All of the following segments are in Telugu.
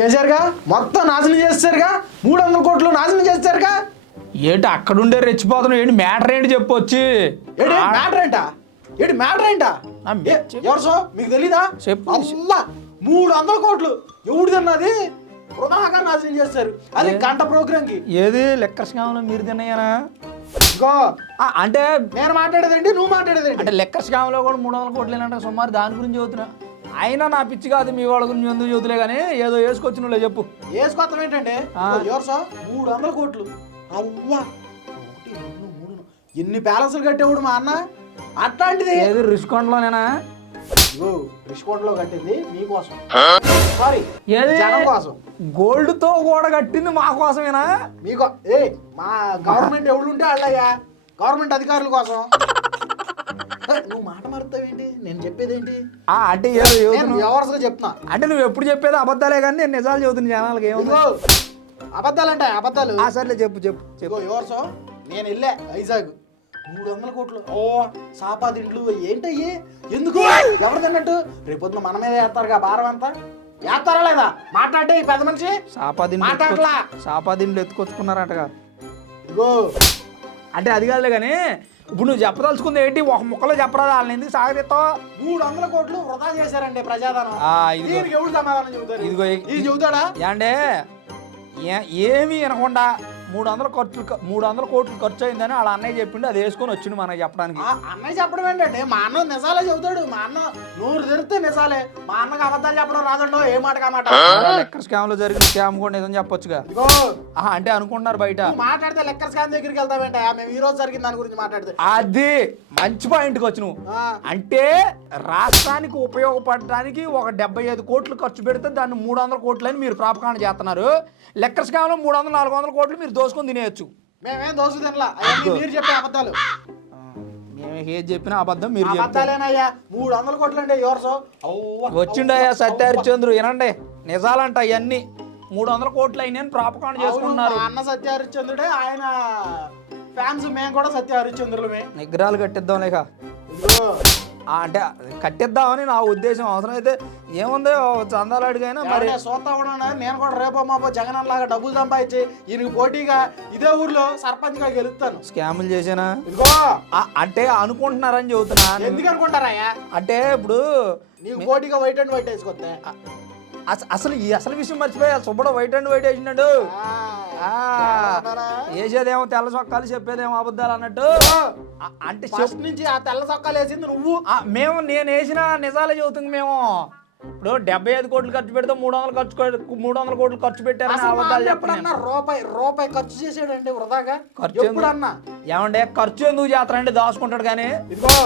చేశారుగా, మొత్తం నాశనం చేస్తారుగా, 300 కోట్లు నాశనం చేస్తారుగా. ఏంటి అక్కడుండే రెచ్చిపోతున్నావు? ఏంటి మ్యాటర్ ఏంటి చెప్పొచ్చి? ఏంటి మ్యాటర్ ఏంటా? ఏంటి మ్యాటర్ ఏంటా? ఎవరు సో మీకు తెలీదా? చెప్పు. అమ్మా 300 కోట్లు ఎవడు తిన్నది? వృధాగా నాశనం చేస్తారు. అది గంట ప్రోగ్రామ్ కి. ఏది లెక్కర్ స్కామ్లో మీరు తిన్నాయనా? ఇగో అంటే నేను మాట్లాడేదేంటి, నువ్వు మాట్లాడేదేంటి? అంటే లెక్కర్ స్కామ్లో కూడా 300 కోట్లేనంట సుమారు. దాని గురించి చదువుతున్నా. అయినా నా పిచ్చి కాదు, మీ వాళ్ళ గురించి ఎందుకు చదువులే కానీ ఏదో వేసుకొచ్చి నువ్వు చెప్పు. వేసుకోవటం ఏంటంటే ఎవరు సో 300 కోట్లు. అవ్వా 1 2 3 ఎన్ని ప్యాలెస్లు కట్టేవాడు మా అన్న. అట్లాంటిది ఏది రిషికొండలోనేనా? రిషికొండలో కట్టింది మీకోసం, సారీ జనం కోసం. గోల్డ్ తో కూడా కట్టింది మా కోసమేనా? మీకో మా గవర్నమెంట్ ఎవరు ఉంటే వాళ్ళయ్యా, గవర్నమెంట్ అధికారుల కోసం. నువ్వు మాట మారుతావేంటి? నేను చెప్పేదేంటి అంటే ఎవరుగా చెప్తున్నా. అంటే నువ్వు ఎప్పుడు చెప్పేది అబద్ధాలే కానీ నేను నిజాలు చెబుతున్నా జనాలకి. ఏమో అబద్ధాలు అంటే అబద్ధాలు. సర్లే చెప్పు చెప్పు చెప్పు. ఎవరు నేను వెళ్ళా వైజాగ్, 300 కోట్లు సాపాదిండ్లు ఏంటయ్యి, ఎందుకు ఎవరు తిన్నట్టు? రేపొద్దున మన మీద వేస్తారుగా భారం అంతా. వేస్తారా లేదా? మాట్లాడే ఈ పెద్ద మనిషి మాట్లాడలా. సాపాదిండ్లు ఎత్తుకొచ్చుకున్నారంటగా. ఇగో అంటే అది కాదులే కానీ ఇప్పుడు నువ్వు చెప్పదలుచుకుంది ఏంటి? ఒక ముక్కలో చెప్పరాదు, వాళ్ళని ఎందుకు సాగతిస్తావు? 300 కోట్లు వృధా చేశారండి ప్రజాధనం. దీనికి ఎవరు సమాధానం చెబుతారు? ఇదిగో ఇది చెబుతాడా? అంటే ఏమీ వినకుండా 300 కోట్లు ఖర్చు అయిందని వాళ్ళ అన్నయ్య చెప్పిండు. అది వేసుకొని వచ్చిండు మనకి చెప్పడానికి. అన్నయ్య చెప్పడం ఏంటంటే మా అన్న నిజాలే చెబుతాడు. మా అన్న నూరు తెరిస్తే నిజాలే. మా అన్నకు అబద్ధాలు చెప్పడం రాదండో. ఏ మాట కామాట. లెక్కర్ స్కామ్ లో జరిగిన స్కామ్ కూడా నిజం చెప్పొచ్చుగా. అంటే అనుకుంటున్నారు బయట. మాట్లాడితే లెక్కర్ స్కామ్ దగ్గరికి వెళ్తావేంట? మేము ఈ రోజు జరిగిన దాని గురించి మాట్లాడితే అది మంచి పాయింట్కి వచ్చి నువ్వు. అంటే రాష్ట్రానికి ఉపయోగపడడానికి ఒక 75 కోట్లు ఖర్చు పెడితే దాన్ని 300 కోట్లు అని మీరు ప్రాపకాండ చేస్తున్నారు. లెక్కర్ స్కామ్ లో 300-400 కోట్లు మీరు దోసుకొని తినేయచ్చు. మేమేం దోసు తినలా. మీరు చెప్పే అబద్ధాలు. మేము ఏది చెప్పినా అబద్ధం మీరు అబద్ధాలేనయ్యా. 300 కోట్లు అంటే ఎవరు వచ్చిండయ్యా సత్య హరిశ్చంద్రు. వినండి నిజాలంట అవన్నీ. 300 కోట్లు అయినాయని ప్రాపకాండ చేసుకున్నారు. అన్న సత్య హరిశ్చంద్రుడే, ఆయన ఫ్యాన్స్ మేము కూడా సత్య హరిశ్చంద్రులమే. నిగ్రహాలు కట్టిద్దాం లేక అంటే కట్టిద్దామని నా ఉద్దేశం. అవసరం అయితే ఏముందో చందాలు అడిగైనా మరి సోతా ఉన్నా. నేను కూడా రేపో మాపో జగన్ లాగా డబ్బులు సంపాదించి ఈయనకి పోటీగా ఇదే ఊర్లో సర్పంచ్ గా గెలుస్తాను. స్కాములు చేసానా? ఇదిగో అంటే అనుకుంటున్నారని చెబుతున్నా. ఎందుకు అనుకుంటారా? అంటే ఇప్పుడు నీకు పోటీగా వైట్ అండ్ వైట్ వేసుకొస్తే అసలు విషయం మర్చిపోయా. సుబ్బడు వైట్ అండ్ వైట్ వేసినాడు. వేసేదేమో తెల్ల చొక్కాలు, చెప్పేదేమో అబద్ధాలు అన్నట్టు. అంటే ఫస్ట్ నుంచి ఆ తెల్ల చొక్కాలు వేసింది నువ్వు. నేను వేసిన నిజాలే చెబుతుంది. మేము ఇప్పుడు 75 కోట్లు ఖర్చు పెడితే 300 కోట్లు ఖర్చు పెట్టారని అబద్ధాలు చెప్పండి. రూపాయి ఖర్చు చేసాడండి వృధాగా. ఖర్చు ఎప్పుడన్నా ఏమంటే ఖర్చు ఎందుకు చేస్తారంటే దాచుకుంటాడు. కానీ ఇదిగో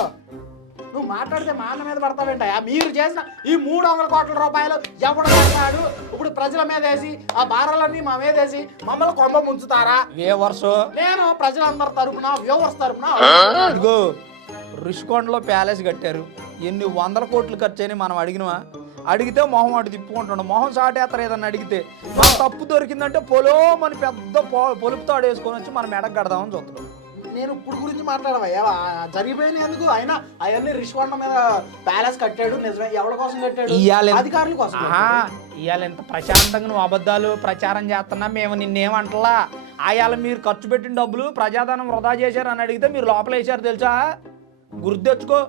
నువ్వు మాట్లాడితే మా అన్న మీద పడతావేంటయా? మీరు చేసిన ఈ 300 కోట్ల రూపాయలు ఎవడు చేస్తాడు? ఇప్పుడు ప్రజల మీద వేసి ఆ భారాలన్నీ మా మీద వేసి మమ్మల్ని కొమ్మ ముంచుతారా? వ్యూవర్స్ నేను ప్రజలందరి తరపున వ్యూవర్స్ తరపున ఇదిగో రిషికొండలో ప్యాలెస్ కట్టారు. ఎన్ని 100 కోట్లు ఖర్చు అయినా మనం అడిగినవా? అడిగితే మొహం అటు తిప్పుకుంటున్నాడు. మొహం చాటేస్తారు. ఏదన్నా అడిగితే మన తప్పు దొరికిందంటే పొలోమని పెద్ద పొలుపుతో ఆడేసుకొని వచ్చి మనం మెడకు కడదామని చూస్తున్నాం. నేను ఇప్పుడు గురించి మాట్లాడవా? జరిగిపోయిన ఎందుకు? అయినా అవన్నీ రిషికొండ మీద ప్యాలెస్ కట్టాడు నిజమే. ఎవరి కోసం కట్టాడు? అధికారుల కోసం. ఇవాళ ఎంత ప్రశాంతంగా నువ్వు అబద్ధాలు ప్రచారం చేస్తున్నా మేము నిన్నేమంటలా. ఆయాల మీరు ఖర్చు పెట్టిన డబ్బులు ప్రజాధనం వృధా చేశారు అని అడిగితే మీరు లోపల వేసారు తెలుసా? గుర్తు తెచ్చుకో.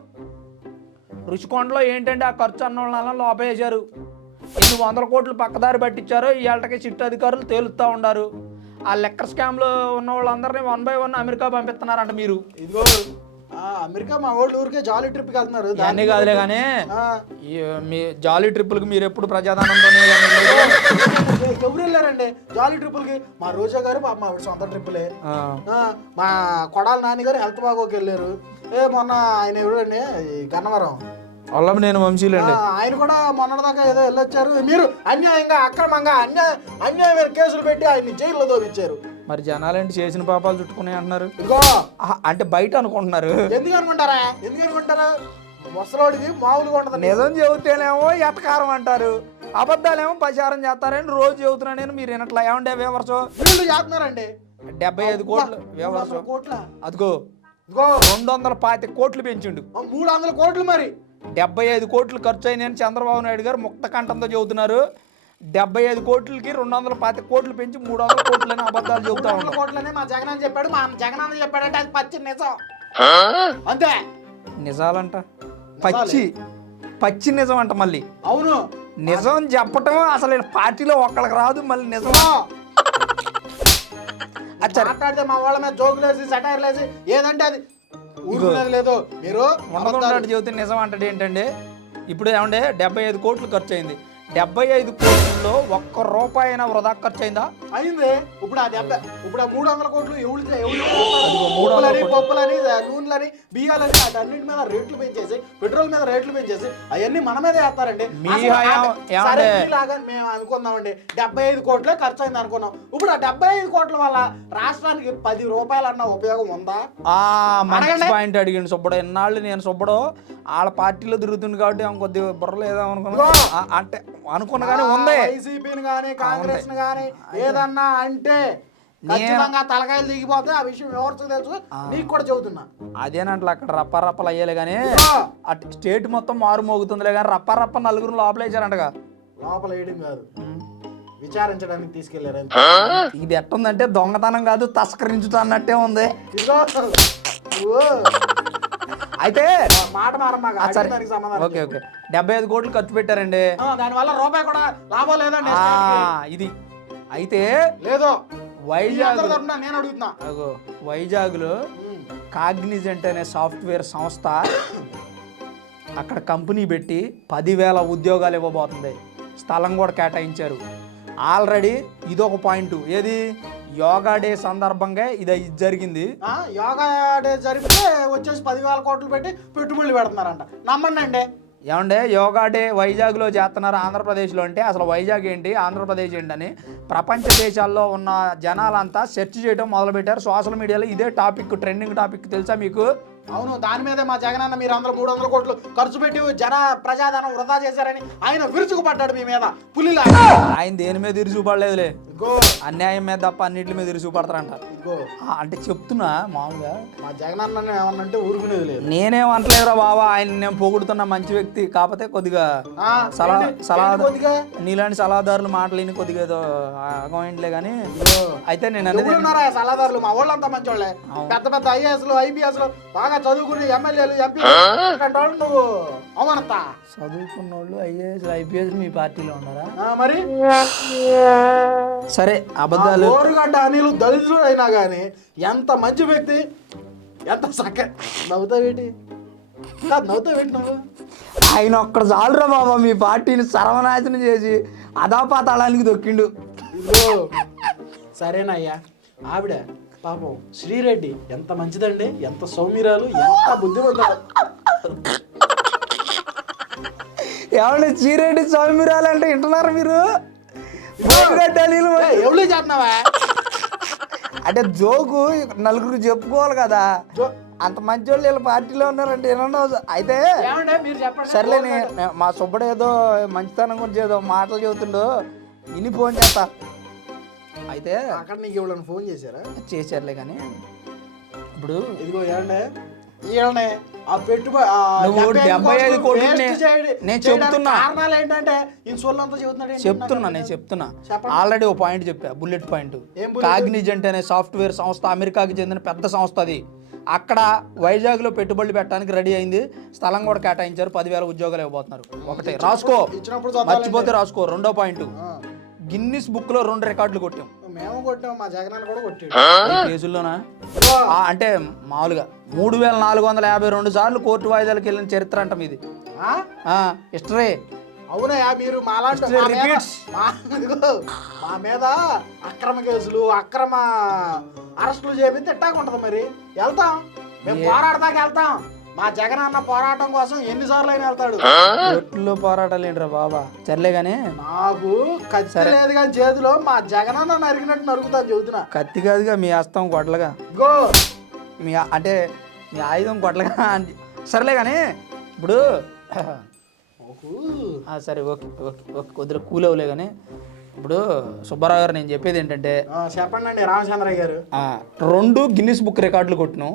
రుషికొండలో ఏంటంటే ఆ ఖర్చు అన్న వాళ్ళ లోపల వేశారు. ఎన్ని 100 కోట్లు పక్కదారి పట్టించారో ఇవాళకి చిట్టు అధికారులు తేలుస్తూ ఉన్నారు. ఆ లెక్కర్ స్కామ్ లో ఉన్న వాళ్ళందరినీ 1 by 1 అమెరికా పంపిస్తున్నారంట. మీరు ఇదిగో అమెరికా మా వాళ్ళు ఊరికే జాలీ ట్రిప్ కి వెళ్తున్నారు. దాన్ని కాదులే కానీ మీ జాలీ ట్రిప్పులకి మీరు ఎప్పుడు ప్రజాధనంతోనే ఎవరు వెళ్ళారండి జాలీ ట్రిప్పులకి? మా రోజా గారు మా సొంత ట్రిప్పులే. మా కొడాల నాని గారు హెల్త్ బాగోకి వెళ్ళారు. మొన్న ఆయన ఎవరండి గన్నవరం వాళ్ళ నేను వంశీలండి. ఆయన కూడా మొన్నటిదాకా ఏదో వెళ్ళొచ్చారు. మీరు అన్యాయంగా అక్రమంగా అన్యాయమైన కేసులు పెట్టి ఆయన్ని జైల్లో దోపించారు. మరి జనాలేంటి చేసిన పాపాలు చుట్టుకున్నాయి అంటున్నారు. ఇదిగో అంటే బయట అనుకుంటున్నారు. ఎందుకు అనుకుంటారా? ముసలోడికి మామూలుగా ఉండదు. నిజం చెబితేనేమో ఎటకారం అంటారు, అబద్ధాలేమో ప్రచారం చేస్తారని రోజు చెబుతున్నా నేను. మీరు వినట్లా? ఏమంటే వ్యూవర్స్ వీళ్ళు చేస్తున్నారండి. 75 కోట్లు వ్యూవర్స్. అదిగో 225 కోట్లు పెంచిండు. 300 కోట్లు మరి 75 కోట్లు ఖర్చు అయినాయని చంద్రబాబు నాయుడు గారు ముక్త కంఠంతో చెబుతున్నారు. 75 కోట్లకి 225 కోట్లు పెంచి 300 కోట్లని అబద్ధాలు చెబుతా 300 ఉన్నాం. కోట్లని మా జగన్ చెప్పాడు. మా జగన్ చెప్పాడంటే అది పచ్చి నిజం అంతే. నిజాలంట పచ్చి నిజం అంట. మళ్ళీ అవును, నిజం చెప్పటం అసలు పార్టీలో ఒక్కళ్ళకి రాదు. మళ్ళీ నిజం మాట్లాడితే మా వాళ్ళ మీద జోకులు వేసి సెటైర్లు వేసి ఏదంటే అది ఊరుకునేది లేదు. మీరు ఉండకుండా చెబితే నిజం అంటే ఏంటంటే ఇప్పుడు ఏమంటే 75 కోట్లు ఖర్చు అయింది. 75 కోట్లలో ఒక్క రూపాయి అయినా వృధా ఖర్చు అయిందా? అయింది. ఇప్పుడు ఆ 300 కోట్లు కోట్లు. పప్పులని నూనెలని బియ్యాలని అన్నింటి మీద రేట్లు పెంచేసి పెట్రోల్ మీద రేట్లు పెంచేసి అవన్నీ మన మీదే వేస్తారండి. లాగా మేము అనుకున్నామండి 75 కోట్లే ఖర్చు అయింది అనుకున్నాం. ఇప్పుడు ఆ 75 కోట్ల వల్ల రాష్ట్రానికి 10 రూపాయలు అన్న ఉపయోగం ఉందా? మంచి పాయింట్ అడిగింది సుబ్బడు. ఎన్నాళ్ళు నేను సుబ్బడు వాళ్ళ పార్టీలో తిరుగుతుంది కాబట్టి కొద్దిగా బుర్రలు ఏదో అనుకున్నా అంటే అనుకున్నా కానీ ఉంది. వైసీపీని కానీ కాంగ్రెస్ ని కానీ ఏదన్నా అంటే ఖచ్చితంగా తలకాయలు దిగిపోతే ఆ విషయం ఎవరికి తెలుసు, నీకు కూడా చెబుతున్నా. అదేనంటే అక్కడ రప్పరప్పలు అయ్యాలి కానీ అటు స్టేట్ మొత్తం మారు మోగుతుందిలే కానీ రప్పరప్ప నలుగురు లోపలేసారంటగా. లోపల వేయడం కాదు, విచారించడానికి తీసుకెళ్లారు. ఇది ఎట్టుందంటే దొంగతనం కాదు తస్కరించుతా అన్నట్టే ఉంది. అయితే మాట ఓకే 75 కోట్లు ఖర్చు పెట్టారండి. దానివల్ల రూపాయి కూడా లాభం లేదండి. ఇది అయితే లేదు. వైజాగ్ నేను అడుగుతున్నా, వైజాగ్ లో కాగ్నిజెంట్ అనే సాఫ్ట్వేర్ సంస్థ అక్కడ కంపెనీ పెట్టి 10,000 ఉద్యోగాలు ఇవ్వబోతుంది. స్థలం కూడా కేటాయించారు ఆల్రెడీ. ఇదొక పాయింట్. ఏది యోగా డే సందర్భంగా ఇది జరిగింది. యోగా డే జరిగితే వచ్చేసి 10,000 కోట్లు పెట్టి పెట్టుబడులు పెడుతున్నారంట. నమ్మండి అండి. ఏమంటే యోగా డే వైజాగ్లో చేస్తున్నారు ఆంధ్రప్రదేశ్లో అంటే అసలు వైజాగ్ ఏంటి ఆంధ్రప్రదేశ్ ఏంటని ప్రపంచ దేశాల్లో ఉన్న జనాలంతా సెర్చ్ చేయడం మొదలుపెట్టారు. సోషల్ మీడియాలో ఇదే టాపిక్ ట్రెండింగ్ టాపిక్ తెలుసా మీకు? అవును, దాని మీదే మా జగన్ అన్న మీరు అందరూ 300 కోట్లు ఖర్చు పెట్టి ప్రజాధనం వృధా చేశారని ఆయన విరుచుకుపడ్డాడు మీ మీద పులిలా. ఆయన దేని మీద విరుచుపడలేదులే, అన్యాయం మీద తప్ప అన్నింటి మీద విరుచుపడతారంట. అంటే చెప్తున్నా మామూలుగా మా జగన్ అన్న ఏమన్నంటే ఊరుకునేది లేదు. నేనేం అంటలేదురా బాబా, ఆయన నేను పొగుడుతున్నా మంచి వ్యక్తి. కాకపోతే కొద్దిగా నీలాంటి సలహాదారులు మాటలేని కొద్దిగా ఏదో ఆగమైంట్లే కానీ. అయితే నేను సలహాదారులు మా వాళ్ళంతా మంచి వాళ్ళే, పెద్ద పెద్ద ఐఏఎస్లు ఐపీఎస్లు బాగా చదువుకుని ఎమ్మెల్యేలు ఎంపీ నువ్వు అవనంతా చదువుకున్న వాళ్ళు ఐఏఎస్ ఐపీఎస్ మీ పార్టీలో ఉన్నారా? మరి సరే అబద్ధాలు. ఓరుగడ్డ అనిలు దళితుడు అయినా కానీ ఎంత మంచి వ్యక్తి, ఎంత నవ్వుతావేటి నువ్వు? ఆయన ఒక్కడ చాలురా బాబా మీ పార్టీని సర్వనాశనం చేసి అదాపాతాళానికి దొక్కిండు. సరేనయ్యా, ఆవిడ పాపం శ్రీరెడ్డి ఎంత మంచిదండి, ఎంత సౌమ్యురాలు, ఎంత బుద్ధిమంతుడు. ఏమంటే శ్రీరెడ్డి సౌమ్యురాలు అంటే వింటున్నారా మీరు? ఎవరు చేస్తున్నావా అంటే జోకు నలుగురు చెప్పుకోవాలి కదా, అంత మంచి వాళ్ళు వీళ్ళ పార్టీలో ఉన్నారంటే ఏమన్నా. అయితే సర్లే మా సుబ్బడు ఏదో మంచితనం గురించి ఏదో మాటలు చెబుతుండో ఇన్ని ఫోన్ చేస్తా. అయితే అక్కడ నీకు ఎవరైనా ఫోన్ చేశారా? చేశారులే కానీ ఇప్పుడు ఇదిగో ఏమండే ఆ పెట్టుబడి నువ్వు 75 కోట్లు నేను చెప్తున్నా నేను చెప్తున్నా ఆల్రెడీ ఓ పాయింట్ చెప్పా, బుల్లెట్ పాయింట్. కాగ్నిజెంట్ అనే సాఫ్ట్వేర్ సంస్థ అమెరికాకి చెందిన పెద్ద సంస్థ. అది అక్కడ వైజాగ్లో పెట్టుబడులు పెట్టడానికి రెడీ అయింది. స్థలం కూడా కేటాయించారు. 10,000 ఉద్యోగాలు ఇవ్వబోతున్నారు. ఒకటే రాసుకో, మర్చిపోతే రాసుకో. రెండో పాయింట్, గిన్నిస్ బుక్ లో 2 రికార్డులు కొట్టాం. మేము కొట్టాం, మా జగన్ కూడా కొట్టాడు. కేసుల్లోనా అంటే మామూలుగా 3,452 సార్లు కోర్టు వాయిదాలకు వెళ్ళిన చరిత్ర అంట మీది. హిస్టరీ. అవునయ్యా, మీరు మా మీద అక్రమ కేసులు అక్రమ అరెస్టులు చేపితే ఎట్టాగుంటది మరి? వెళ్తాం, మేము పోరాడదాకా వెళ్తాం. మా జగన్ అన్న పోరాటం కోసం ఎన్నిసార్లు అయినా వెళ్తాడు. ఒట్లో పోరాటాలు ఏంట్రా బాబా? సర్లే గానీ నాకు కత్తి లేదు కానీ చేతిలో మా జగన్ అన్న నరికినట్టు నరుకుతాను చెబుతున్నా. కత్తి కాదుగా మీ హస్తం కొట్లగా, మీ అంటే మీ ఆయుధం కొట్లగా. సర్లే కానీ ఇప్పుడు సరే ఓకే ఓకే ఓకే కొద్దిగా కూల్ అవ్వలే కానీ ఇప్పుడు సుబ్బారావు గారు నేను చెప్పేది ఏంటంటే, చెప్పండి రామచంద్రయ్య గారు, 2 గిన్నిస్ బుక్ రికార్డులు కొట్టినాం,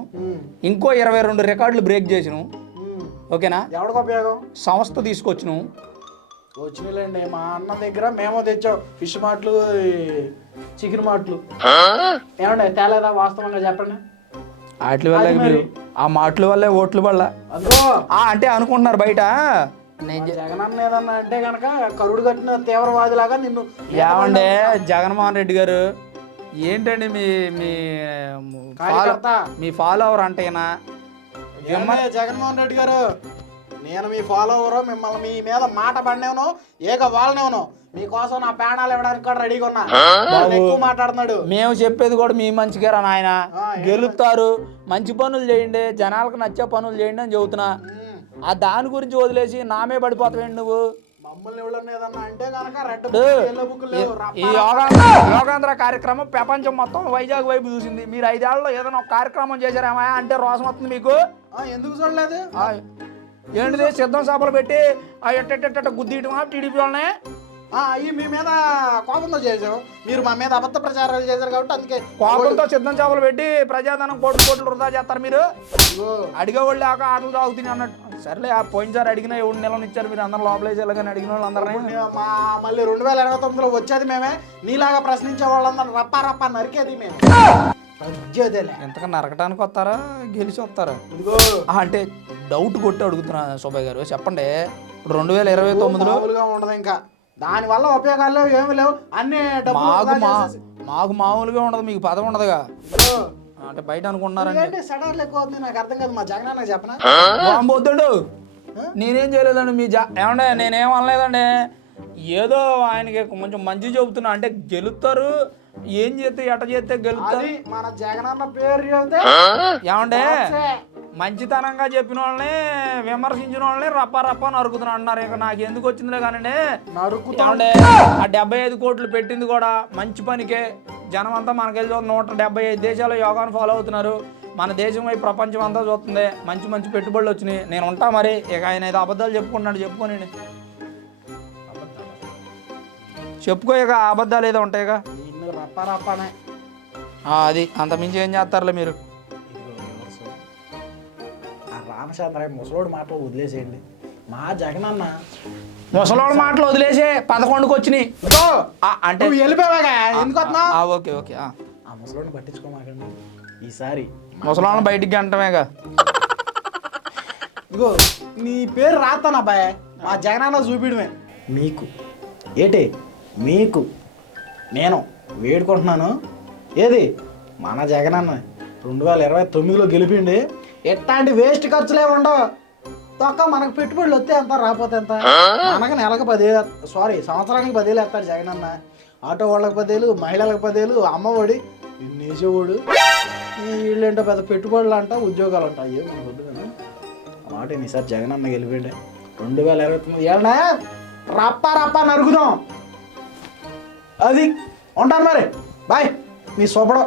ఇంకో 22 రికార్డులు బ్రేక్ చేసినాం. ఓకేనా? ఎవరికి ఉపయోగం? సంస్థ తీసుకొచ్చినాం. వచ్చినాయిలేండి మా అన్న దగ్గర మేము తెచ్చాం ఫిష్ మాటలు చికెన్ మాటలు ఏమండి తేలేదా వాస్తవంగా చెప్పండి వాటి వల్లే మీరు ఆ మాటల వల్లే ఓట్ల వల్ల అందుకో అంటే అనుకుంటున్నారు బయట జగనన్న ఏదన్నా అంటే కనుక కరుడు కట్టిన తీవ్రవాదిలాగా నిన్ను ఏమండే జగన్మోహన్ రెడ్డి గారు ఏంటండి మీ మీ మీ ఫాలోవర్ అంటేనా జగన్మోహన్ రెడ్డి గారు నేను మీ ఫాలోవర్ మిమ్మల్ని మీ మీద మాట పడినేవను ఏక వాళ్ళనేవను మీకోసం నా ప్రాణాలు ఇవ్వడానికి కూడా రెడీగా ఉన్నా ఎక్కువ మాట్లాడుతున్నాడు. మేము చెప్పేది కూడా మీ మంచిగా రా నాయన, గెలుపుతారు, మంచి పనులు చేయండి, జనాలకు నచ్చే పనులు చేయండి అని చెబుతున్నా. ఆ దాని గురించి వదిలేసి నామే పడిపోతావేంటి నువ్వు? ఈ యోగాంధ్ర కార్యక్రమం ప్రపంచం మొత్తం వైజాగ్ వైపు చూసింది. మీరు 5 ఏళ్లలో ఏదైనా ఒక కార్యక్రమం చేశారేమా అంటే రోసం వస్తుంది మీకు. ఎందుకు చూడలేదు? ఏంటిది సిద్ధం సభలు పెట్టి ఎట్ట గుద్దీయటమా టీడీపీ వాళ్ళనే? అయ్యి మీ మీద కోపంతో చేసాం, మీరు మా మీద అబద్ధ ప్రచారాలు చేశారు కాబట్టి అందుకే కోపంతో సిద్ధం సభలు పెట్టి ప్రజాధనం కోట్లు వృధా చేస్తారు మీరు. అడిగే వాళ్ళు లేక ఆటలు తాగుతున్నాయి అన్నట్టు. సర్లే ఆ పోయినసారి అడిగిన 7 నెలలు ఇచ్చారు మీరు అందరూ లోపలేసేలా, కానీ అడిగిన వాళ్ళు అందరినీ మళ్ళీ 2029లో వచ్చేది మేమే. నీలాగా ప్రశ్నించే వాళ్ళందరూ రప్పా నరికేది మేము. ఎంతకన్నా నరకటానికి వస్తారా గెలిచి వస్తారా? అంటే డౌట్ కొట్టి అడుగుతున్నా సుబ్బయ్య గారు, చెప్పండి. ఇప్పుడు 2029లో ఉండదు, ఇంకా దాని వల్ల ఉపయోగాలు ఏమి లేవు, అన్ని మాకు మామూలుగా ఉండదు, మీకు పదవి ఉండదుగా. అంటే బయట అనుకుంటున్నారండి. సడన్లు ఎక్కువ అవుతుంది, నాకు అర్థం కాదు. మా జగన్ చెప్పనా బాగుపోతాడు, నేనేం చేయలేదండి. ఏమండే నేనేం అనలేదండి, ఏదో ఆయనకి కొంచెం మంచి చెబుతున్నా. అంటే గెలుస్తారు, ఏం చేస్తే ఎట చేస్తే గెలుస్తారు. మన జగనన్న పేరు ఏమండే మంచితనంగా చెప్పిన వాళ్ళని విమర్శించిన వాళ్ళని రప్ప నరుకుతున్నా అంటున్నారు. ఇక నాకు ఎందుకు వచ్చిందిలే కానండి. ఏమండే ఆ 75 కోట్లు పెట్టింది కూడా మంచి పనికే. జనం అంతా మనకెళ్ళి 175 దేశాలు యోగాను ఫాలో అవుతున్నారు. మన దేశం వైపు ప్రపంచం అంతా చూస్తుంది. మంచి పెట్టుబడులు వచ్చినాయి. నేను ఉంటా మరి. ఇక ఆయన ఏదో అబద్ధాలు చెప్పుకున్నాడు, చెప్పుకోనండి. చెప్పుకో, ఇక అబద్ధాలు ఏదో ఉంటాయిగా. అది అంత మించి ఏం చేస్తారులే మీరు. రామచంద్రయ్య ముసలోడు మాటలు వదిలేసేయండి. మా జగనన్న ముసలోడు మాటలు వదిలేసే 11కి వచ్చినాయి అంటే వెళ్ళిపోయాగా ఎందుకు వస్తున్నా? ఓకే ఆ ముసలోడిని పట్టించుకోమాకండి ఈసారి. ముసలోళ్ళని బయటికి అంటమేగా. ఇగో నీ పేరు రాస్తాను అబ్బాయి, మా జగనన్న చూపిడమే. మీకు నేను వేడుకుంటున్నాను. ఏది మన జగనన్న 2029లో గెలిపిండి. ఎట్లాంటి వేస్ట్ ఖర్చులే ఉండవు. తొక్క మనకు పెట్టుబడులు వస్తే ఎంత, రాకపోతే ఎంత. మనకు నెలకు 10,000, సంవత్సరానికి 10,000 వేస్తాడు జగనన్న. ఆటో వాళ్ళకి 10,000, మహిళలకు 10,000, అమ్మఒడి ఇన్నేసేవాడు. వీళ్ళేంటో పెద్ద పెట్టుబడులు అంట, ఉద్యోగాలు అంట. అయ్యో మనకు వద్దు కదా మాట. ఈసారి జగనన్న గెలిపిండే 2029 ఏళ్ళనే రప్ప నరుగుదాం. అది ఉంటాను మరి, బాయ్. మీ సోపడం.